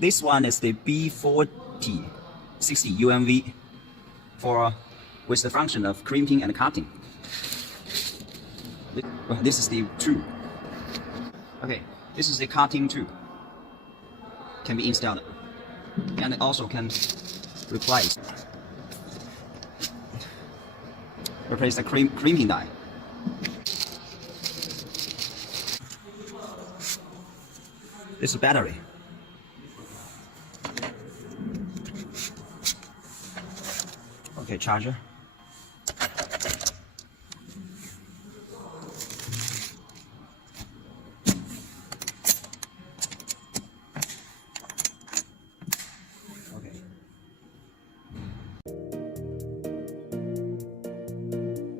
This one is the B40 60 UMV with the function of crimping and cutting. This is the tool. Okay, this is the cutting tool. Can be installed and also can replace the crimping die. This is battery. Okay, charger.